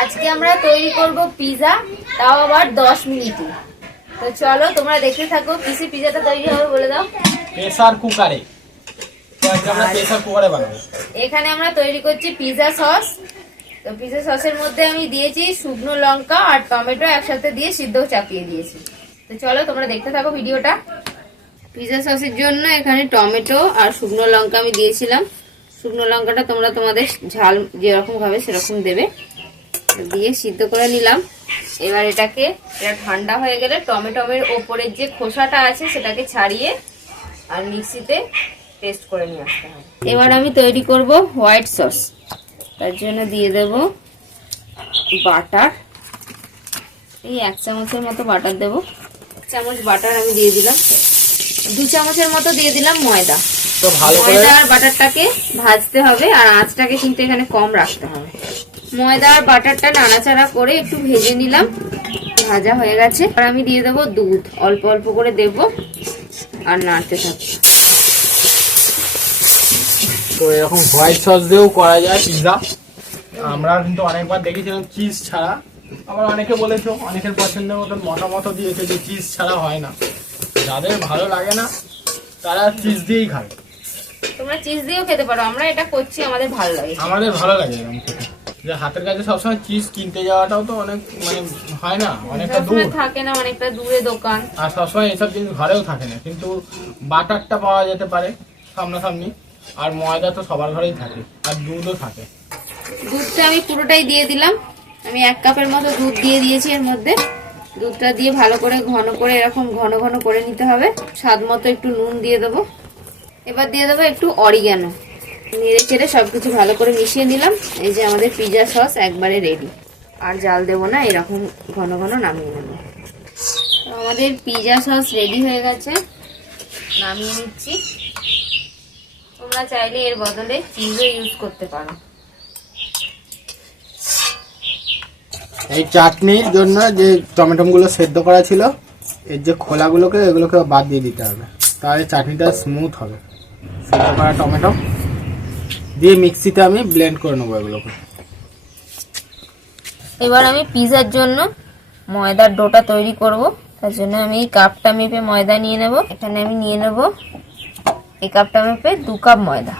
আজকে আমরা তৈরি করব পিজা তাও আবার দশ মিনিটে তো চলো তোমরা দেখতে থাকো কিসে পিজাটা তৈরি হবে বলে দাও। প্রেসার কুকারে। এখানে আমরা তৈরি করছি পিজা সস। তো পিজা সসের মধ্যে আমি দিয়েছি শুকনো লঙ্কা আর টমেটো একসাথে দিয়ে সিদ্ধ চাপিয়ে দিয়েছি। তো চলো তোমরা দেখতে থাকো ভিডিওটা। পিজা সসের জন্য এখানে টমেটো আর শুকনো লঙ্কা আমি দিয়েছিলাম। শুকনো লঙ্কাটা তোমরা তোমাদের ঝাল যেরকম ভাবে সেরকম দেবে। দিয়ে সিদ্ধ করে নিলাম। এবার এটাকে এটা ঠান্ডা হয়ে গেলে টমেটোমের ওপরের যে খোসাটা আছে সেটাকে ছাড়িয়ে আর মিক্সিতে পেস্ট করে নিয়ে আসতে হবে। এবার আমি তৈরি করব হোয়াইট সস। তার জন্য দিয়ে দেব বাটার। এই এক চামচের মতো বাটার দেব। চামচ বাটার আমি দিয়ে দিলাম। দু চামচের মতো দিয়ে দিলাম ময়দা। ময়দা আর বাটারটাকে ভাজতে হবে আর আঁচটাকে কিন্তু এখানে কম রাখতে হবে। ময়দা আর বাটারটা নাড়াচাড়া করে একটু ভেজে নিলাম। ভাজা হয়ে গেছে। আর আমি দিয়ে দেবো দুধ। অল্প অল্প করে দেব আর নাড়তে থাকব। তো এরকম হোয়াইট সস দিয়েও করা যায় পিৎজা। আমরা কিন্তু অনেকবার দেখেছিলাম চিজ ছাড়া। আবার অনেকে বলেছ অনেকের পছন্দের মতন মতামত দিয়েছে যে চিজ ছাড়া হয় না। যাদের ভালো লাগে না তারা চিজ দিয়েই খায়। তোমরা চিজ দিয়েও খেতে পারো। আমরা এটা করছি আমাদের ভালো লাগে। আমাদের ভালো লাগে এরকম যে হাতের কাছে সবসময় চিজ কিনতে যাওয়াটাও তো অনেক মানে হয় না অনেকটা দূর। থাকে না অনেকটা দূরে দোকান। আর সবসময় এসব জিনিস ঘরেও থাকে না কিন্তু বাটারটা পাওয়া যেতে পারে সামনাসামনি আর ময়দা তো সবার ঘরেই থাকে আর দুধও থাকে। দুধটা আমি পুরোটাই দিয়ে দিলাম। আমি এক কাপের মতো দুধ দিয়ে দিয়েছি এর মধ্যে। দুধটা দিয়ে ভালো করে ঘন করে এরকম ঘন ঘন করে নিতে হবে। স্বাদ মতো একটু নুন দিয়ে দেবো। এবার দিয়ে দেবো একটু অরিগ্যানো নেড়ে চেড়ে সব কিছু ভালো করে মিশিয়ে নিলাম। এই যে আমাদের পিজা সস একবারে রেডি আর জাল দেবো না, এরকম ঘন ঘন নামিয়ে নেব। আমাদের পিজা সস রেডি হয়ে গেছে। নামিয়ে নিচ্ছি। তোমরা চাইলে এর বদলে চিজও ইউজ করতে পারো। এই চাটনির জন্য যে টমেটোগুলো সেদ্ধ করা ছিল, এর যে খোলাগুলোকে, এগুলোকে বাদ দিয়ে দিতে হবে। তাহলে চাটনিটা স্মুথ হবে। সেদ্ধ করা টমেটো। দিয়ে মিক্সিতে আমি ব্লেন্ড করে নেব এগুলোকে। এবার আমি পিজার জন্য ময়দার ডোটা তৈরি করব। তার জন্য আমি এই কাপটা মেপে ময়দা নিয়ে নেব। এখানে আমি নিয়ে নেব এই কাপটা মেপে দু কাপ ময়দা।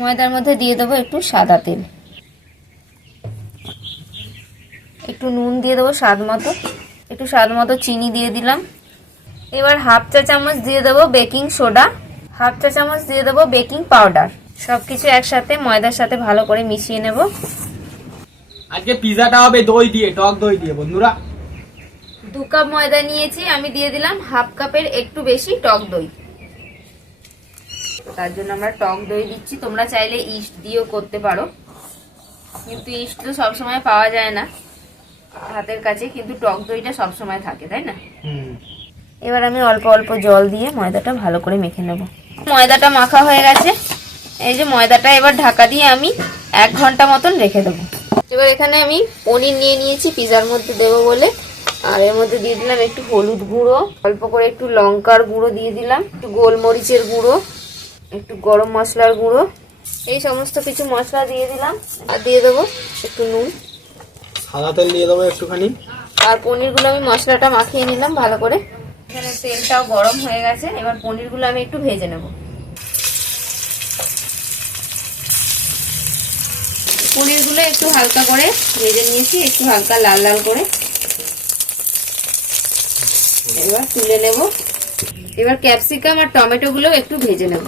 ময়দার মধ্যে দিয়ে দেবো একটু সাদা তেল। একটু নুন দিয়ে দেবো স্বাদ মতো। একটু স্বাদ মতো চিনি দিয়ে দিলাম। এবার হাফ চা চামচ দিয়ে দেবো বেকিং সোডা। হাফ চা চামচ দিয়ে দেবো বেকিং পাউডার। সব কিছু একসাথে ময়দার সাথে ভালো করে মিশিয়ে নেব। আজকে পিজাটা হবে দই দিয়ে টক দই দিয়ে বন্ধুরা। দু কাপ ময়দা নিয়েছি আমি দিয়ে দিলাম হাফ কাপের একটু বেশি টক দই। তার জন্য আমরা টক দই দিচ্ছি। তোমরা চাইলে ইস্ট দিয়েও করতে পারো। কিন্তু ইস্ট তো সবসময় পাওয়া যায় না হাতের কাছে কিন্তু টক দইটা সবসময় থাকে তাই না? এবার আমি অল্প অল্প জল দিয়ে ময়দাটা ভালো করে মেখে নেব। ময়দাটা মাখা হয়ে গেছে। এই যে ময়দাটা এবার ঢাকা দিয়ে আমি এক ঘণ্টা মতন রেখে দেবো। এবার এখানে আমি পনির নিয়ে নিয়েছি পিজার মধ্যে দেবো বলে। আর এর মধ্যে দিয়ে দিলাম একটু হলুদ গুঁড়ো অল্প করে একটু লঙ্কার গুঁড়ো দিয়ে দিলাম একটু গোলমরিচের গুঁড়ো একটু গরম মশলার গুঁড়ো। এই সমস্ত কিছু মশলা দিয়ে দিলাম আর দিয়ে দেবো একটু নুন। সাদা তেল দিয়ে দেবো একটুখানি। আর পনিরগুলো আমি মশলাটা মাখিয়ে নিলাম ভালো করে। এখানে তেলটাও গরম হয়ে গেছে এবার পনিরগুলো আমি একটু ভেজে নেব। পনিরগুলো একটু হালকা করে ভেজে নিয়েছি, একটু হালকা লাল লাল করে। এবার তুলে নেব। এবার ক্যাপসিকাম আর টমেটোগুলো একটু ভেজে নেব।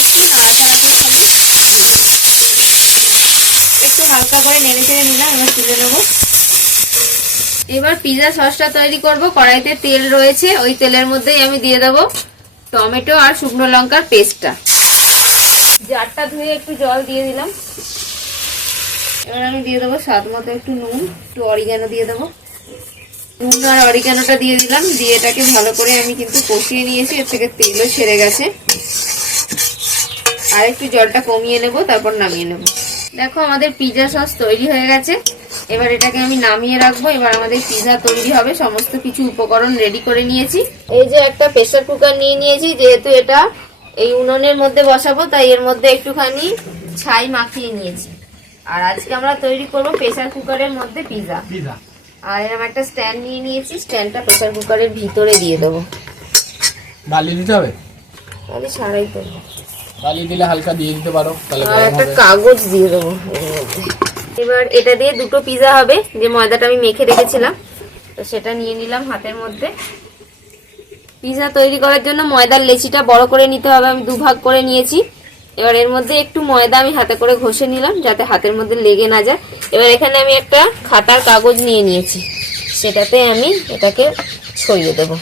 একটু নাড়াচাড়া হবে একটু হালকা করে নেড়ে চেড়ে নিলাম, এবার তুলে নেব। এবার পিজা সসটা তৈরি করব। কড়াইতে তেল রয়েছে, ওই তেলের মধ্যেই আমি দিয়ে দেব টমেটো আর শুকনো লঙ্কার পেস্টটা। জারটা ধুয়ে একটু জল দিয়ে দিলাম। এবার আমি দিয়ে দেবো স্বাদ মতো একটু নুন, একটু অরিগানো দিয়ে দেবো। নুন আর অরিগানোটা দিয়ে দিলাম, দিয়ে এটাকে ভালো করে আমি কিন্তু কষিয়ে নিয়েছি, এর থেকে তেলও ছেড়ে গেছে। আর একটু জলটা কমিয়ে নেব, তারপর নামিয়ে নেব। দেখো আমাদের পিজা সস তৈরি হয়ে গেছে। এবার এটাকে আমি নামিয়ে রাখব, এবার আমাদের পিজা তৈরি হবে। সমস্ত কিছু উপকরণ রেডি করে নিয়েছি। এই যে একটা প্রেসার কুকার নিয়ে নিয়েছি, যেহেতু এটা এই উনুনের মধ্যে বসাবো, তাই এর মধ্যে একটুখানি ছাই মাখিয়ে নিয়েছি। আর আজকে আমরা তৈরি করব প্রেসার কুকারের মধ্যে পিজা পিজা আর এরকম একটা স্ট্যান্ড নিয়ে নিয়েছি স্ট্যান্ডটা প্রেসার কুকারের ভিতরে দিয়ে দেবো। বালি দিতে হবে? তাহলে সারাই করব। বালি দিলে হালকা দিয়ে দিতে পারো তাহলে আর একটা কাগজ দিয়ে দেবো এবার এটা দিয়ে দুটো পিজা হবে যে ময়দাটা আমি মেখে রেখেছিলাম। তো সেটা নিয়ে নিলাম হাতের মধ্যে। পিজা তৈরি করার জন্য ময়দার লেচিটা বড় করে নিতে হবে আমি দুভাগ করে নিয়েছি। এবার এর মধ্যে একটু ময়দা আমি হাতে করে ঘষে নিলাম যাতে হাতের মধ্যে লেগে না যায়। এবার এখানে আমি একটা খাতার কাগজ নিয়ে নিয়েছি। সেটাতে আমি এটাকে ছড়িয়ে দেবো।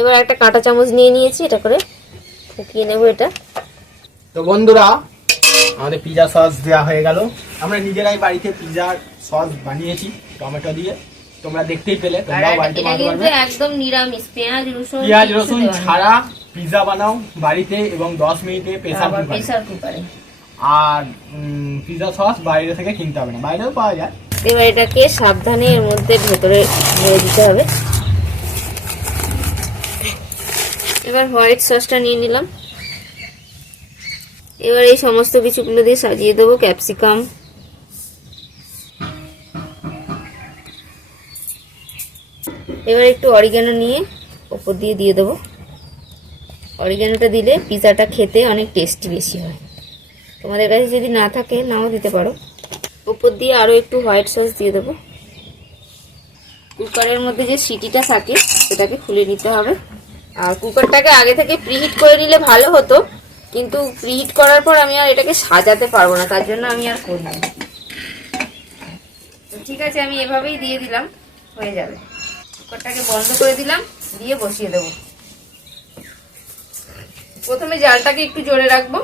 এবার একটা কাঁটা চামচ নিয়ে নিয়েছি এটা করে ফুকিয়ে নেব এটা। তো বন্ধুরা আমাদের পিজা সস দেওয়া হয়ে গেল। আমরা নিজেরাই বাড়িতে পিজার সস বানিয়েছি টমেটো দিয়ে। তোমরা দেখতেই পেলে বাড়িতে পারবে। একদম নিরামিষ পেঁয়াজ রসুন পেঁয়াজ রসুন ছাড়া পিজা বানাও বাড়িতে এবং দশ মিনিটে প্রেসার প্রেসার কুকারে আর পিজা সস বাইরে থেকে কিনতে হবে না। বাইরেও পাওয়া যায়। এবার এটাকে সাবধানে এর মধ্যে ভেতরে ভরে দিতে হবে। এবার হোয়াইট সসটা নিয়ে নিলাম। এবার এই সমস্ত কিছুগুলো দিয়ে সাজিয়ে দেবো ক্যাপসিকাম এবার একটু অরিগ্যানো নিয়ে ওপর দিয়ে দিয়ে দেবো। অরিগ্যানোটা দিলে পিজাটা খেতে অনেক টেস্টি বেশি হয়। তোমাদের কাছে যদি না থাকে, নাও দিতে পারো। উপর দিয়ে আরও একটু হোয়াইট সস দিয়ে দেবো। কুকারের মধ্যে যে সিটিটা থাকে, সেটাকে খুলে নিতে হবে। আর কুকারটাকে আগে থেকে প্রিহিট করে নিলে ভালো হতো, কিন্তু প্রিহিট করার পর আমি আর এটাকে সাজাতে পারব না, তার জন্য আমি আর করি ঠিক আছে, আমি এভাবেই দিয়ে দিলাম, হয়ে যাবে। কুকারটাকে বন্ধ করে দিলাম, দিয়ে বসিয়ে দেবো। প্রথমে জালটাকে একটু জোরে রাখব।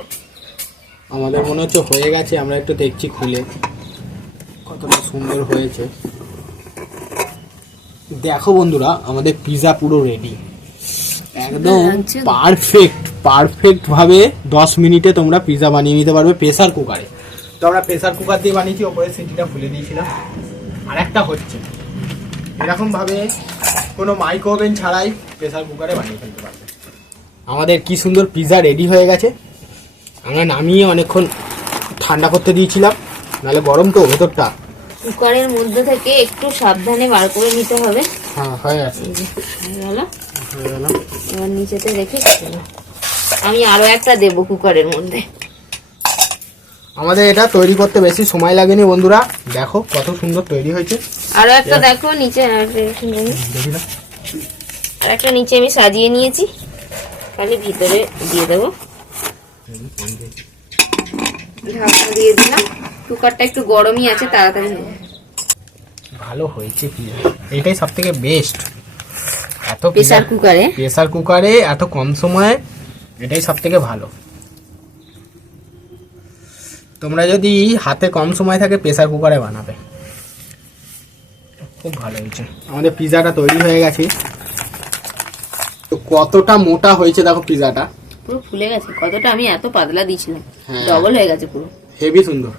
আমাদের মনে হচ্ছে হয়ে গেছে আমরা একটু দেখছি খুলে কতটা সুন্দর হয়েছে। দেখো বন্ধুরা আমাদের পিজা পুরো রেডি একদম পারফেক্ট পারফেক্ট ভাবে দশ মিনিটে তোমরা পিজা বানিয়ে নিতে পারবে প্রেসার কুকারে তো আমরা প্রেসার কুকার দিয়ে বানিয়েছি ওপরে সিটিটা খুলে দিয়েছিলাম। আর একটা হচ্ছে এরকম ভাবে কোনো মাইক্রো ওভেন ছাড়াই প্রেসার কুকারে বানিয়ে ফেলতে পারবে। আমাদের কি সুন্দর পিজা রেডি হয়ে গেছে। আমরা নামিয়ে অনেকক্ষণ ঠান্ডা করতে দিয়েছিলাম নাহলে গরম তো ভেতরটা। কুকারের মধ্যে থেকে একটু সাবধানে বার করে নিতে হবে। হ্যাঁ হয়ে গেছে। হয়ে এবার নিচেতে রেখে আমি আরও একটা দেবো কুকারের মধ্যে। আমাদের এটা তৈরি করতে বেশি সময় লাগেনি বন্ধুরা। দেখো কত সুন্দর তৈরি হয়েছে। আরও একটা দেখো নিচে আর একটা নিচে আমি সাজিয়ে নিয়েছি। খালি ভিতরে দিয়ে দেবো। ঢাকনা দিয়ে দিলাম। কুকারটা একটু গরমই আছে তাড়াতাড়ি ভালো হয়েছে পিজা এটাই সব থেকে বেস্ট এত প্রেসার কুকারে প্রেসার কুকারে এত কম সময়ে এটাই সব থেকে ভালো। তোমরা যদি হাতে কম সময় থাকে প্রেসার কুকারে বানাবে। খুব ভালো হয়েছে। আমাদের পিজাটা তৈরি হয়ে গেছে। তো কতটা মোটা হয়েছে দেখো পিজাটা? পুরো ফুলে গেছে কতটা আমি এত পাতলা দিয়েছিলাম হ্যাঁ। ডবল হয়ে গেছে পুরো। হেভি সুন্দর।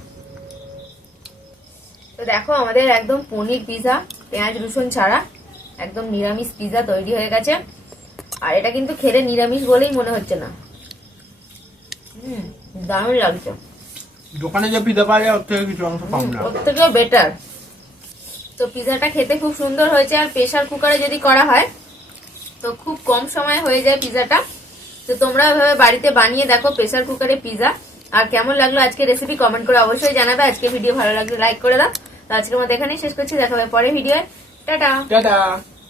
তো দেখো আমাদের একদম পনির পিজা পেঁয়াজ রসুন ছাড়া একদম নিরামিষ পিজা তৈরি হয়ে গেছে। আর এটা কিন্তু খেলে নিরামিষ বলেই মনে হচ্ছে না। হুম দারুণ লাগছে। দোকানে যে পিজা পাওয়া যায় ওর থেকে কিছু অংশ কম না। ওর থেকেও বেটার তো পিজাটা খেতে খুব সুন্দর হয়েছে আর প্রেসার কুকারে যদি করা হয় তো খুব কম সময় হয়ে যায় পিজাটা। তো তোমরা এভাবে বাড়িতে বানিয়ে দেখো প্রেসার কুকারে পিজা আর কেমন লাগল আজকে রেসিপি কমেন্ট করে অবশ্যই জানাবে। আজকে ভিডিও ভালো লাগল লাইক করে দাও। তো আজকের মতো এখানেই শেষ করছি। দেখা হবে পরে ভিডিও টাটা! টাটা!